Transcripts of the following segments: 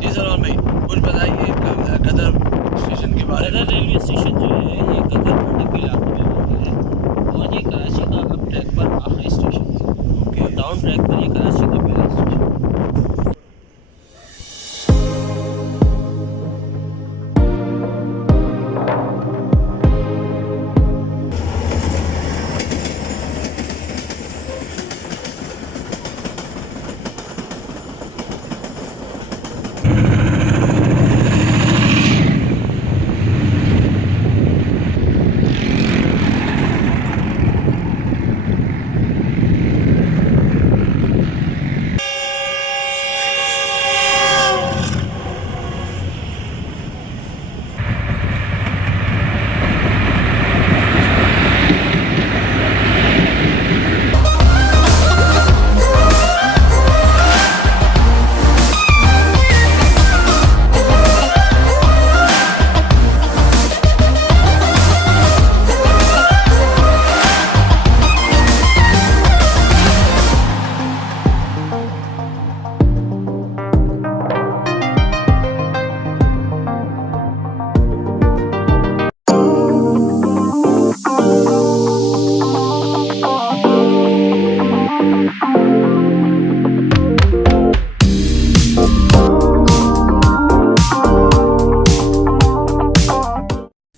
जी sir, और मैं कुछ बताइए गदर स्टेशन के बारे में। गदर रेलवे स्टेशन जो है ये गदर फाटक के इलाके में वाक़ है और ये कराची का अप ट्रैक पर आखिरी स्टेशन है ओके। और डाउन ट्रैक पर ये कराची का पहला स्टेशन है।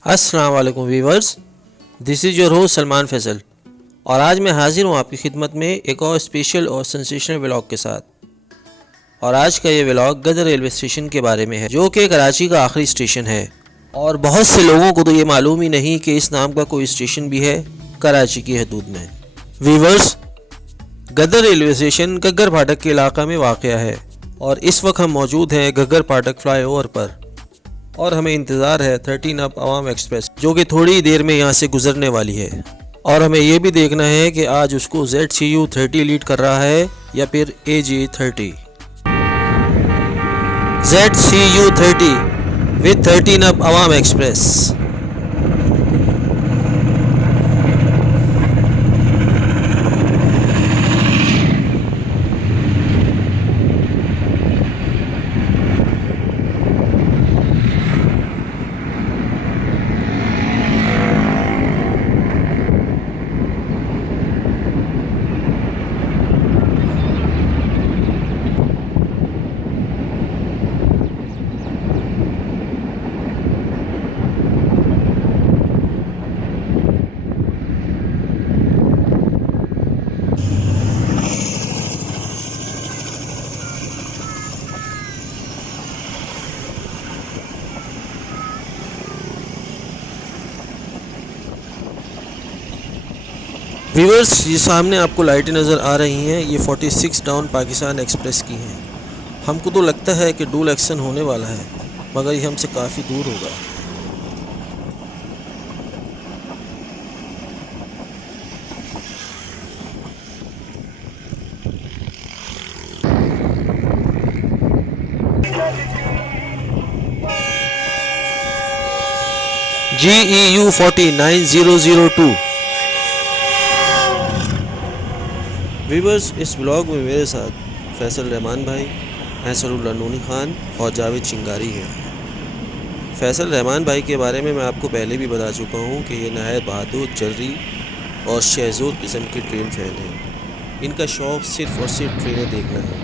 अस्सलाम वालेकुम viewers, this is your host Salman Faisal और आज मैं हाजिर हूँ आपकी खिदमत में एक और स्पेशल और सेंसेशनल व्लॉग के साथ। और आज का ये व्लॉग गदर रेलवे स्टेशन के बारे में है, जो कि कराची का आखिरी स्टेशन है। और बहुत से लोगों को तो ये मालूम ही नहीं कि इस नाम का कोई स्टेशन भी है कराची की हदूद में। वीवर्स, गदर रेलवे स्टेशन गग्गर फाटक के इलाका में वाक़या है और इस वक्त हम मौजूद हैं गग्गर फाटक फ्लाईओवर पर और हमें इंतज़ार है 13 अप अवाम एक्सप्रेस, जो कि थोड़ी देर में यहाँ से गुजरने वाली है। और हमें ये भी देखना है कि आज उसको ZCU30 लीड कर रहा है या फिर AG30। ZCU30 with 13 up Awam express. Viewers, ये सामने आपको लाइटें नज़र आ रही हैं, ये 46 डाउन पाकिस्तान एक्सप्रेस की हैं। हमको तो लगता है कि डूल एक्शन होने वाला है, मगर ये हमसे काफ़ी दूर होगा। GEU 49002। वीवर्स, इस ब्लॉग में मेरे साथ फैसल रहमान भाई, एहसरुल्लाह नूनी ख़ान और जावेद चिंगारी हैं। फैसल रहमान भाई के बारे में मैं आपको पहले भी बता चुका हूँ कि ये नहायत बहादुर, जर्री और शहजोर किस्म के ट्रेन फ़ैन हैं। इनका शौक़ सिर्फ़ और सिर्फ ट्रेनें देखना है।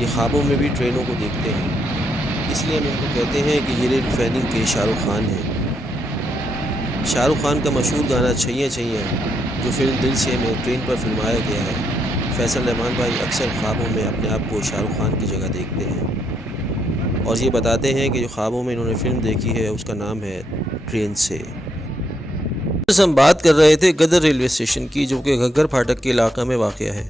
ये ख्वाबों में भी ट्रेनों को देखते हैं, इसलिए हम इनको कहते हैं कि ये रेल फैनिंग के शाहरुख खान हैं। शाहरुख खान का मशहूर गाना छैया छैया, जो फिल्म दिल से में ट्रेन पर फिल्माया गया है। फैसल रहमान भाई अक्सर ख्वाबों में अपने आप को शाहरुख खान की जगह देखते हैं और ये बताते हैं कि जो ख्वाबों में इन्होंने फ़िल्म देखी है उसका नाम है ट्रेन से। हम बात कर रहे थे गदर रेलवे स्टेशन की, जो कि गग्गर फाटक के इलाका में वाक़या है।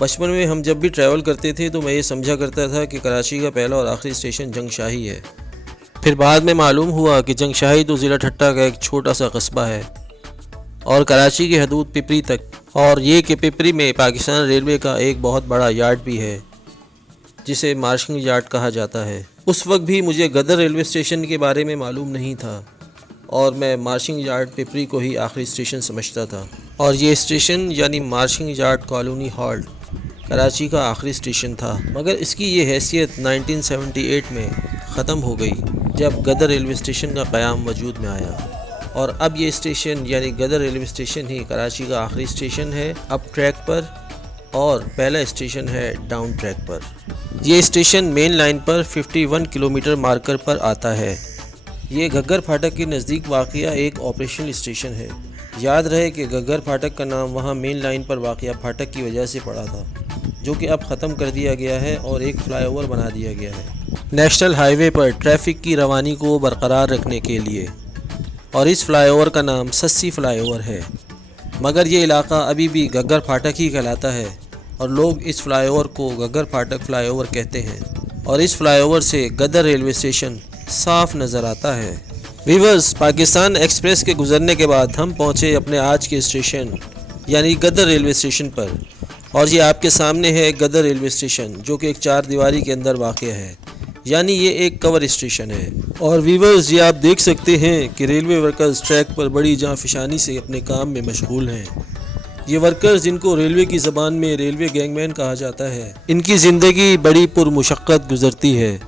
बचपन में हम जब भी ट्रैवल करते थे तो मैं ये समझा करता था कि कराची का पहला और आखिरी स्टेशन जंगशाही है। फिर बाद में मालूम हुआ कि जंगशाही तो ज़िला ठट्टा का एक छोटा सा कस्बा है और कराची की हदूद पिपरी तक, और ये कि पिपरी में पाकिस्तान रेलवे का एक बहुत बड़ा यार्ड भी है जिसे मार्शल यार्ड कहा जाता है। उस वक्त भी मुझे गदर रेलवे स्टेशन के बारे में मालूम नहीं था और मैं मार्शल यार्ड पिपरी को ही आखिरी स्टेशन समझता था। और ये स्टेशन यानी Marshall yard colony halt Karachi का आखिरी स्टेशन था, मगर इसकी ये हैसियत 1978 में ख़त्म हो गई जब गदर रेलवे स्टेशन का क़याम वजूद में आया। और अब ये स्टेशन यानी गदर रेलवे स्टेशन ही कराची का आखिरी स्टेशन है अप ट्रैक पर, और पहला स्टेशन है डाउन ट्रैक पर। ये स्टेशन मेन लाइन पर 51 किलोमीटर मार्कर पर आता है। ये घग्गर फाटक के नज़दीक वाक़या एक ऑपरेशनल स्टेशन है। याद रहे कि घग्गर फाटक का नाम वहाँ मेन लाइन पर वाक़या फाटक की वजह से पड़ा था, जो कि अब ख़त्म कर दिया गया है और एक फ़्लाईओवर बना दिया गया है नेशनल हाईवे पर ट्रैफिक की रवानी को बरकरार रखने के लिए। और इस फ़्लाईओवर का नाम सस्सी फ़्लाईओवर है, मगर ये इलाका अभी भी घग्गर फाटक ही कहलाता है और लोग इस फ़्लाईओवर को घग्गर फाटक फ़्लाईओवर कहते हैं। और इस फ़्लाईओवर से गदर रेलवे स्टेशन साफ नज़र आता है। वीवर्स, पाकिस्तान एक्सप्रेस के गुज़रने के बाद हम पहुँचे अपने आज के स्टेशन यानी गदर रेलवे स्टेशन पर। और ये आपके सामने है गदर रेलवे स्टेशन, जो कि एक 4 दीवारी के अंदर वाक़ है, यानी ये एक कवर स्टेशन है। और वीवर्स, ये आप देख सकते हैं कि रेलवे वर्कर्स ट्रैक पर बड़ी जांफिशानी से अपने काम में मशगूल हैं। ये वर्कर्स, जिनको रेलवे की ज़बान में रेलवे गैंगमैन कहा जाता है, इनकी ज़िंदगी बड़ी पुरमुशक्क़त गुज़रती है।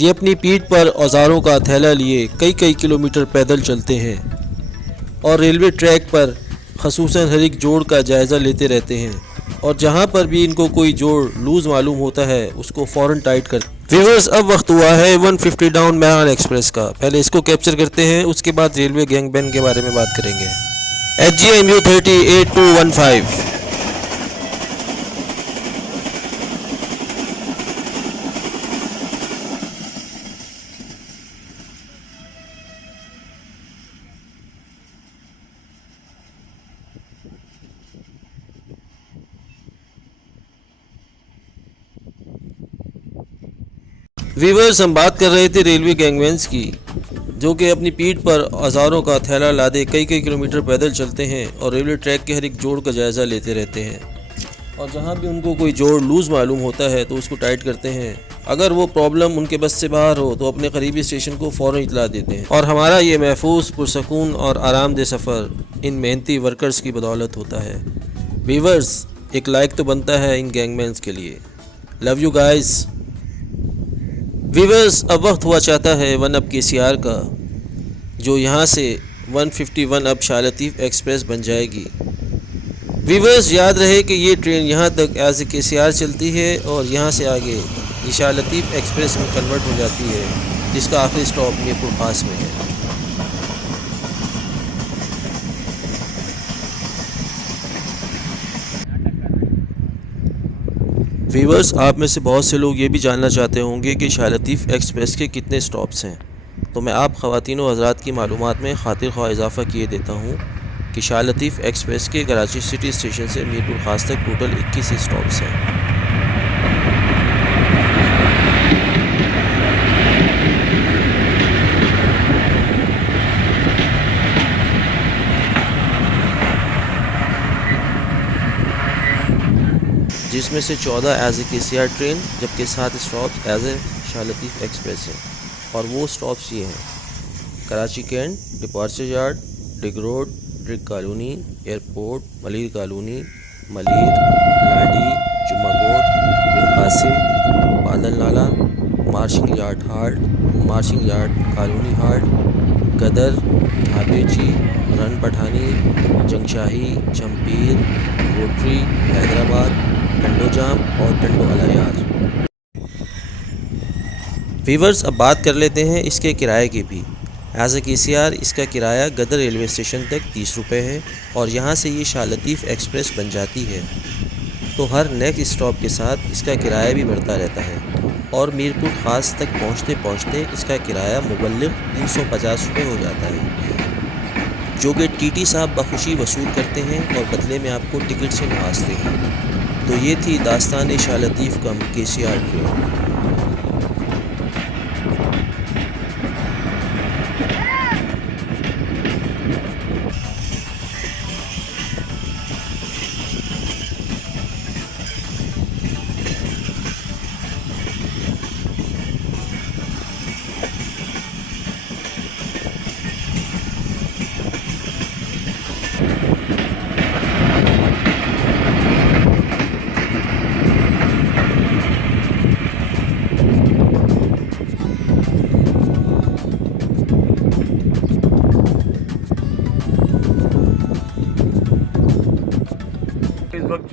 ये अपनी पीठ पर औज़ारों का थैला लिए कई किलोमीटर पैदल चलते हैं और रेलवे ट्रैक पर ख़ुसूसन हर एक जोड़ का जायज़ा लेते रहते हैं, और जहाँ पर भी इनको कोई जोड़ लूज़ मालूम होता है उसको फ़ौरन टाइट करते हैं। व्यूअर्स, अब वक्त हुआ है 150 डाउन मेहरान एक्सप्रेस का। पहले इसको कैप्चर करते हैं, उसके बाद रेलवे गैंगमैन के बारे में बात करेंगे। HGMU 308215। वीवर्स, हम बात कर रहे थे रेलवे गैंगमैन्स की, जो कि अपनी पीठ पर औज़ारों का थैला लादे कई किलोमीटर पैदल चलते हैं और रेलवे ट्रैक के हर एक जोड़ का जायज़ा लेते रहते हैं, और जहां भी उनको कोई जोड़ लूज़ मालूम होता है तो उसको टाइट करते हैं। अगर वो प्रॉब्लम उनके बस से बाहर हो तो अपने करीबी स्टेशन को फ़ौरन इतला देते हैं। और हमारा ये महफूज, पुरसकून और आरामदेह सफ़र इन मेहनती वर्कर्स की बदौलत होता है। वीवर्स, एक लाइक तो बनता है इन गैंगमैन्स के लिए। Love you guys. वीवर्स, अब वक्त हुआ चाहता है 1 अप KCR का, जो यहाँ से 151 अप शाह लतीफ़ एक्सप्रेस बन जाएगी। वीवर्स, याद रहे कि ये ट्रेन यहाँ तक एज ए KCR चलती है और यहाँ से आगे ये शाह लतीफ़ एक्सप्रेस में कन्वर्ट हो जाती है, जिसका आखिरी स्टॉप मीरपुर खास में है। वीवर्स, आप में से बहुत से लोग ये भी जानना चाहते होंगे कि शाह लतीफ़ एक्सप्रेस के कितने स्टॉप्स हैं, तो मैं आप ख़वातीन व हज़रात की मालूमात में खातिर ख्वाह इजाफ़ा किए देता हूँ कि शाह लतीफ़ एक्सप्रेस के कराची सिटी स्टेशन से मीरपुर खास तक टोटल 21 स्टॉप्स हैं। जिसमें से 14 एज ए KCR ट्रेन, जबकि 7 stops as a Shah Latif Express हैं। और वो स्टॉप्स ये हैं: Karachi Cantt, departure yard, dig road, brick colony, airport, Malir colony, Malir, Landhi, Jummagoth, Bin Qasim, Badal Nala, marshalling yard halt, marshalling yard colony halt, Gadar, Dhabeji, Run Pathani, Jungshahi, Jhimpir, रोटरी, हैदराबाद, टंडोजाम और टंडो अलायार। वीवर्स, अब बात कर लेते हैं इसके किराए की भी। एज ए KCR इसका किराया गदर रेलवे स्टेशन तक 30 रुपये है, और यहाँ से ये शाह लतीफ़ एक्सप्रेस बन जाती है, तो हर नेक्स्ट स्टॉप के साथ इसका किराया भी बढ़ता रहता है, और मीरपुर खास तक पहुँचते पहुँचते इसका किराया मुबल्लिग 350 रुपये हो जाता है, जो कि TT साहब बखुशी वसूल करते हैं और बदले में आपको टिकट से नवाजते हैं। तो ये थी दास्तान शाह लतीफ़ कम KCR ट्रेन।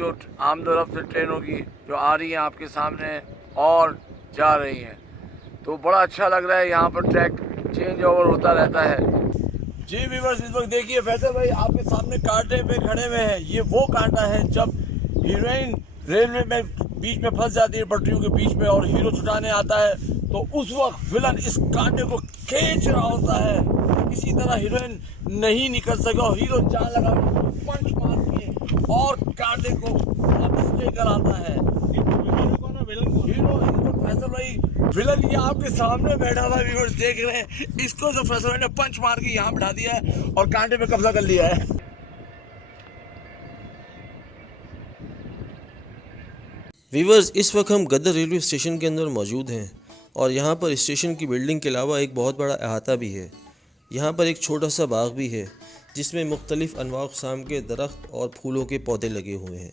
जो आमदरफ्त से ट्रेन होगी जो आ रही है आपके सामने और जा रही हैं, तो बड़ा अच्छा लग रहा है। यहाँ पर ट्रैक चेंज ओवर होता रहता है। जी व्यूअर्स, इस वक्त देखिए फैसल भाई आपके सामने कांटे पे खड़े हुए हैं। ये वो कांटा है जब हीरोइन रेलवे में बीच में फंस जाती है, पटरियों के बीच में, और हीरो छुटाने आता है, तो उस वक्त विलन इस कांटे को खींच रहा होता है। किसी तरह हीरोइन नहीं निकल सके और हीरो जान लगा पंच मार के और कांटे को वापस लेकर आता है। हीरो फैसल भाई विलन ये आपके सामने बैठा हुआ व्यूअर्स देख रहे हैं। इसको जो फैसल भाई ने पंच मार के यहाँ बिठा दिया है और कांटे पे कब्जा कर लिया है। वीवर्स, इस वक्त हम गदर रेलवे स्टेशन के अंदर मौजूद हैं और यहाँ पर स्टेशन की बिल्डिंग के अलावा एक बहुत बड़ा अहाता भी है। यहाँ पर एक छोटा सा बाग भी है जिसमें मुख्तलिफ़ अनवा क़स्म के दरख्त और फूलों के पौधे लगे हुए हैं,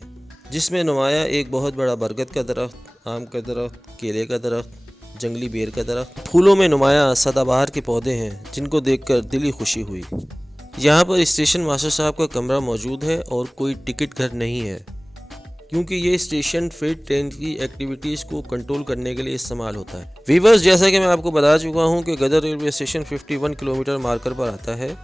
जिसमें नुमाया एक बहुत बड़ा बरगद का दरख्त, आम का दरख्त, केले का दरख्त, जंगली बेर का दरख्त। फूलों में नुमाया सदाबहार के पौधे हैं जिनको देखकर दिली खुशी हुई। यहाँ पर स्टेशन मास्टर साहब का कमरा मौजूद है और कोई टिकट घर नहीं है, क्योंकि ये स्टेशन फ्रेट ट्रेन की एक्टिविटीज़ को कंट्रोल करने के लिए इस्तेमाल होता है। वीवर्स, जैसा कि मैं आपको बता चुका हूँ कि गदर रेलवे स्टेशन 51 किलोमीटर मार्कर पर आता है।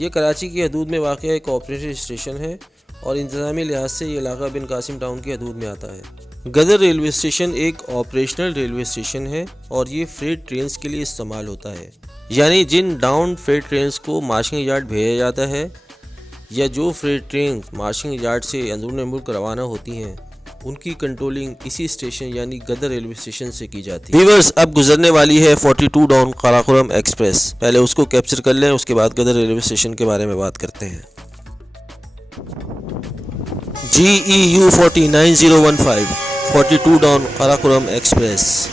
ये कराची की हदूद में वाक़ एक ऑपरेटिव स्टेशन है और इंतज़ामी लिहाज से ये इलाका बिन कासिम टाउन की हदूद में आता है। गदर रेलवे स्टेशन एक ऑपरेशनल रेलवे स्टेशन है और ये फ्रेट ट्रेन्स के लिए इस्तेमाल होता है, यानी जिन डाउन फ्रेट ट्रेन्स को मार्शिंग यार्ड भेजा जाता है या जो फ्रेट ट्रेन मार्शिंग यार्ड से अंदरूनी मुल्क रवाना होती हैं, उनकी कंट्रोलिंग इसी स्टेशन यानी गदर रेलवे स्टेशन से की जाती है। वीवर्स, अब गुजरने वाली है 42 डाउन काराकोरम एक्सप्रेस। पहले उसको कैप्चर कर लें, उसके बाद गदर रेलवे स्टेशन के बारे में बात करते हैं। GEU 49015 42 down Karakoram express.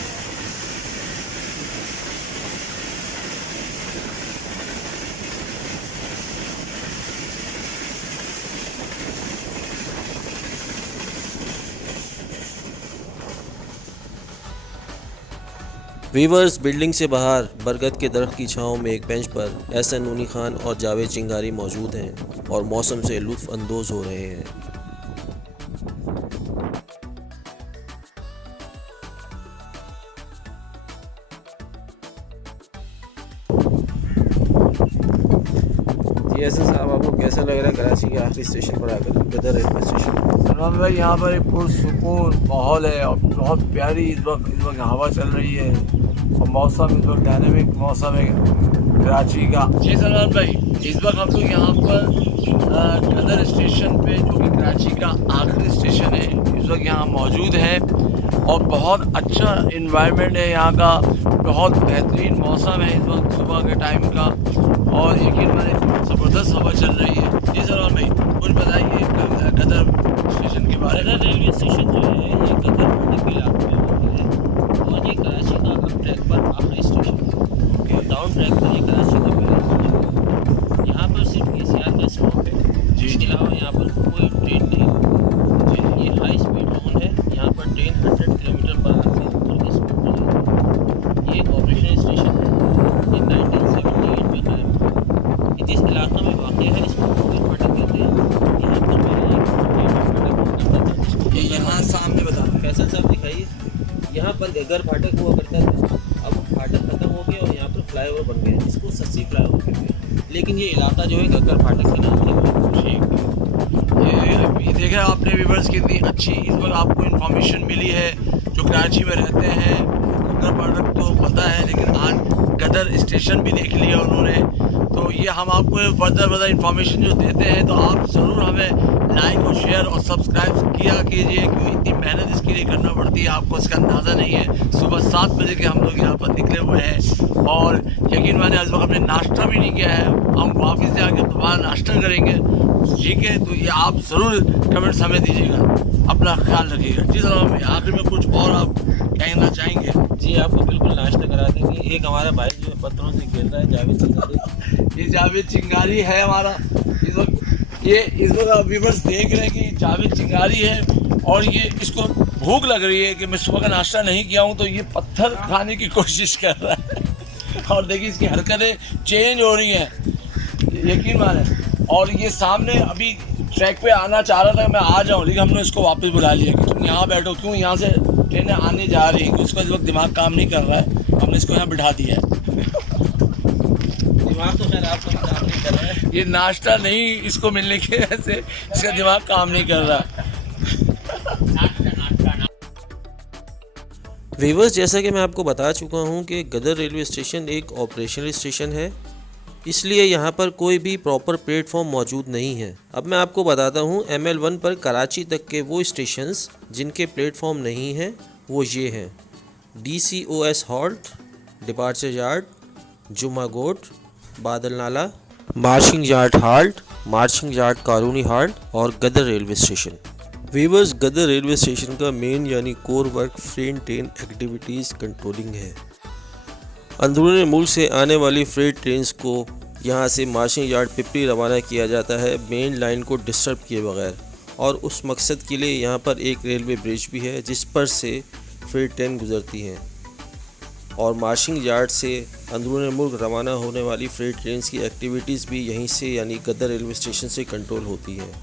Viewers, building से बाहर बरगद के दरख्त की छांव में एक बेंच पर एहसन नूनी खान और जावेद चिंगारी मौजूद हैं और मौसम से लुत्फ़ अंदोज़ हो रहे हैं। जी एहसन साहब, आपको कैसा लग रहा है कराची के आखिरी स्टेशन पर आकर, गदर रेलवे स्टेशन? सलमान भाई, यहाँ पर एक पुरसुकून माहौल है और बहुत प्यारी इस वक्त हवा चल रही है और मौसम इस वक्त डायनेमिक मौसम है कराची का। जी सलमान भाई, इस वक्त हम लोग यहाँ पर गदर स्टेशन पे, जो कि कराची का आखिरी स्टेशन है, इस वक्त यहाँ मौजूद है और बहुत अच्छा इन्वायरमेंट है यहाँ का। बहुत बेहतरीन मौसम है इस वक्त सुबह के टाइम का और यकीन माने ज़बरदस्त हवा चल रही है। जी सलमान भाई, कुछ बताइए गदर स्टेशन के बारे में। गदर रेलवे स्टेशन जो है ये गदर मंडी के इलाके में होता है और ये कराची का अप ट्रैक पर आखिरी स्टेशन है और डाउन ट्रैक पर ये कराची का पहला स्टेशन है। यहाँ पर सिर्फ KCR का स्टॉप है, इसके अलावा यहाँ पर कोई ट्रेन नहीं है। ये हाई स्पीड जोन है, यहाँ पर ट्रेन 100 किलोमीटर पर आवर की स्पीड पर है। ये एक ऑपरेशनल स्टेशन है, ये 1978 में कायम हुआ। जिस इलाका में वाक़ है इसको गगर फाटक कहते हैं। यहाँ पर पहले एक यहाँ सामने बता फैसल साहब दिखाइए, यहाँ पर गगर फाटक हुआ करता था, अब फाटक खत्म हो गया और यहाँ पर फ्लाईओवर बन गया जिसको सस्सी फ्लाईओवर कहते हैं, लेकिन ये इलाका जो है गगर फाटक के नाम से। ठीक, ये देखा आपने व्यूअर्स कितनी अच्छी इस वक्त आपको इन्फॉर्मेशन मिली है। जो कराची में रहते हैं गगर फाटक तो पता है, लेकिन आज गदर स्टेशन भी देख लिया उन्होंने। तो ये हम आपको फर्दर इन्फॉर्मेशन जो देते हैं, तो आप ज़रूर हमें लाइक और शेयर और सब्सक्राइब किया कीजिए, क्योंकि इतनी मेहनत इसके लिए करना पड़ती है, आपको इसका अंदाज़ा नहीं है। सुबह 7 बजे के हम लोग यहाँ पर निकले हुए हैं और यकीन माने आज वक्त हमने नाश्ता भी नहीं किया है। हम वापस से आके दोबारा नाश्ता करेंगे, ठीक है? तो ये आप ज़रूर कमेंट्स हमें दीजिएगा, अपना ख्याल रखिएगा। जी सर, आखिर में कुछ और आप कहना चाहेंगे? जी, आपको बिल्कुल नाश्ता करा देंगे। एक हमारा भाई जो पत्थरों से खेल रहा है, जावेद चिंगारी। ये जावेद चिंगारी है हमारा इस वक्त। इस वक्त आप व्यूअर्स देख रहे हैं कि जावेद चिंगारी है और ये इसको भूख लग रही है कि मैं सुबह का नाश्ता नहीं किया हूँ, तो ये पत्थर खाने की कोशिश कर रहा है और देखिए इसकी हरकतें चेंज हो रही हैं, यकीन माने। और ये सामने अभी ट्रैक पे आना चाह रहा था, मैं आ जाऊँ, लेकिन हमने इसको वापस बुला लिया कि तुम यहाँ बैठो, क्यों यहाँ से ट्रेनें आने जा रही हैं, उसका इस वक्त दिमाग काम नहीं कर रहा है, हमने इसको यहाँ बिठा दिया है। दिमाग तो खैर आपका काम नहीं कर रहा है, ये नाश्ता नहीं इसको मिलने की वजह से इसका दिमाग काम नहीं कर रहा। व्यूअर्स, जैसा कि मैं आपको बता चुका हूं कि गदर रेलवे स्टेशन एक ऑपरेशनल स्टेशन है, इसलिए यहां पर कोई भी प्रॉपर प्लेटफॉर्म मौजूद नहीं है। अब मैं आपको बताता हूं ML1 पर कराची तक के वो स्टेशंस जिनके प्लेटफॉर्म नहीं हैं, वो ये हैं: DCOS हॉल्ट, डिपार्चर यार्ड, जुम्मा Goth, Badal Nala, marshalling yard halt, marshalling yard colony halt और Gadar railway station. Viewers, Gadar railway station का मेन यानी core work freight train activities controlling है। अंदरूनी मुल्क से आने वाली फ्रेट ट्रेन्स को यहाँ से मार्शिंग यार्ड पिपली रवाना किया जाता है मेन लाइन को डिस्टर्ब किए बगैर, और उस मकसद के लिए यहाँ पर एक रेलवे ब्रिज भी है जिस पर से फ्रेट ट्रेन गुजरती हैं, और मार्शिंग यार्ड से अंदरूनी मुल्क रवाना होने वाली फ्रेट ट्रेन्स की एक्टिविटीज़ भी यहीं से यानी गदर रेलवे स्टेशन से कंट्रोल होती हैं।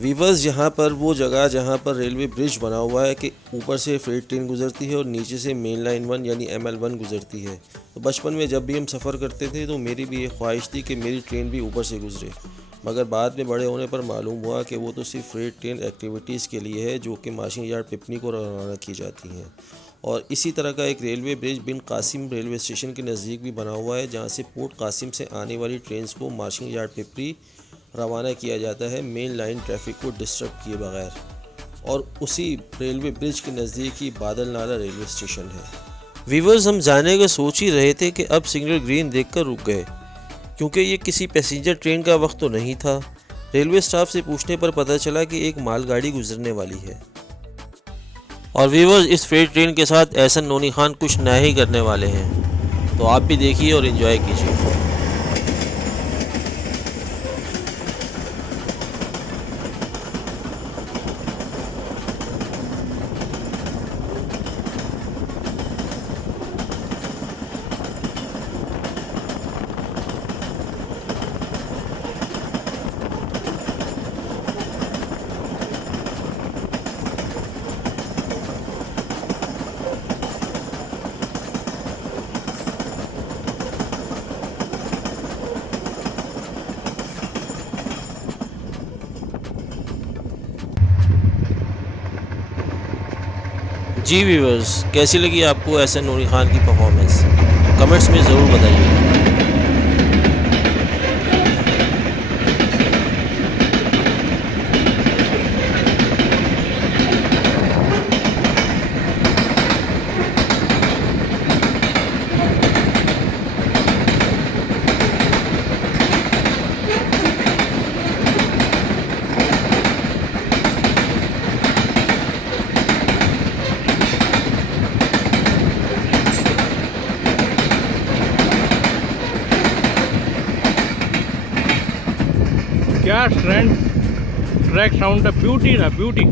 वीवर्स, यहाँ पर वो जगह जहाँ पर रेलवे ब्रिज बना हुआ है कि ऊपर से फ्रेट ट्रेन गुजरती है और नीचे से मेन लाइन 1 यानी ML1 गुजरती है। तो बचपन में जब भी हम सफ़र करते थे तो मेरी भी ये ख्वाहिश थी कि मेरी ट्रेन भी ऊपर से गुजरे, मगर बाद में बड़े होने पर मालूम हुआ कि वो तो सिर्फ फ्रेट ट्रेन एक्टिविटीज़ के लिए है जो कि मार्शिंग यार्ड पिपली को रवाना की जाती हैं। और इसी तरह का एक रेलवे ब्रिज बिन कासिम रेलवे स्टेशन के नज़दीक भी बना हुआ है जहाँ से पोर्ट कासिम से आने वाली ट्रेन को मार्शिंग यार्ड पिपली रवाना किया जाता है मेन लाइन ट्रैफिक को डिस्टर्ब किए बगैर, और उसी रेलवे ब्रिज के नज़दीक ही बादल नाला रेलवे स्टेशन है। व्यूअर्स, हम जाने का सोच ही रहे थे कि अब सिग्नल ग्रीन देखकर रुक गए, क्योंकि ये किसी पैसेंजर ट्रेन का वक्त तो नहीं था। रेलवे स्टाफ से पूछने पर पता चला कि एक मालगाड़ी गुजरने वाली है। और व्यूअर्स, इस फ्रेट ट्रेन के साथ एहसन नोनी खान कुछ नया ही करने वाले हैं, तो आप भी देखिए और एंजॉय कीजिए। जी व्यूअर्स, कैसी लगी आपको एहसन नूरी खान की परफॉर्मेंस? कमेंट्स में ज़रूर बताइए। क्या ट्रैक साउंड ब्यूटी ना beauty.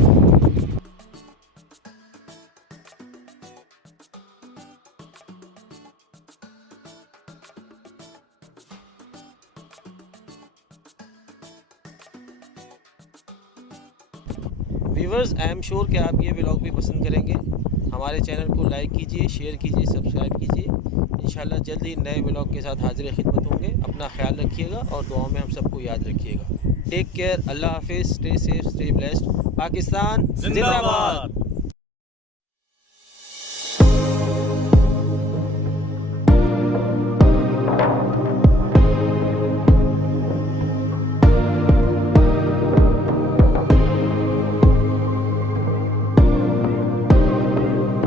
Viewers, I am sure कि आप ये व्लॉग भी पसंद करेंगे। हमारे चैनल को लाइक कीजिए, शेयर कीजिए, सब्सक्राइब कीजिए। इंशाल्लाह जल्द ही नए व्लॉग के साथ हाजिर खिदमत होंगे। अपना ख्याल रखिएगा और दुआ में हम सबको याद रखिएगा। टेक केयर, अल्लाह हाफिज़, stay safe, stay blessed. Pakistan जिंदाबाद।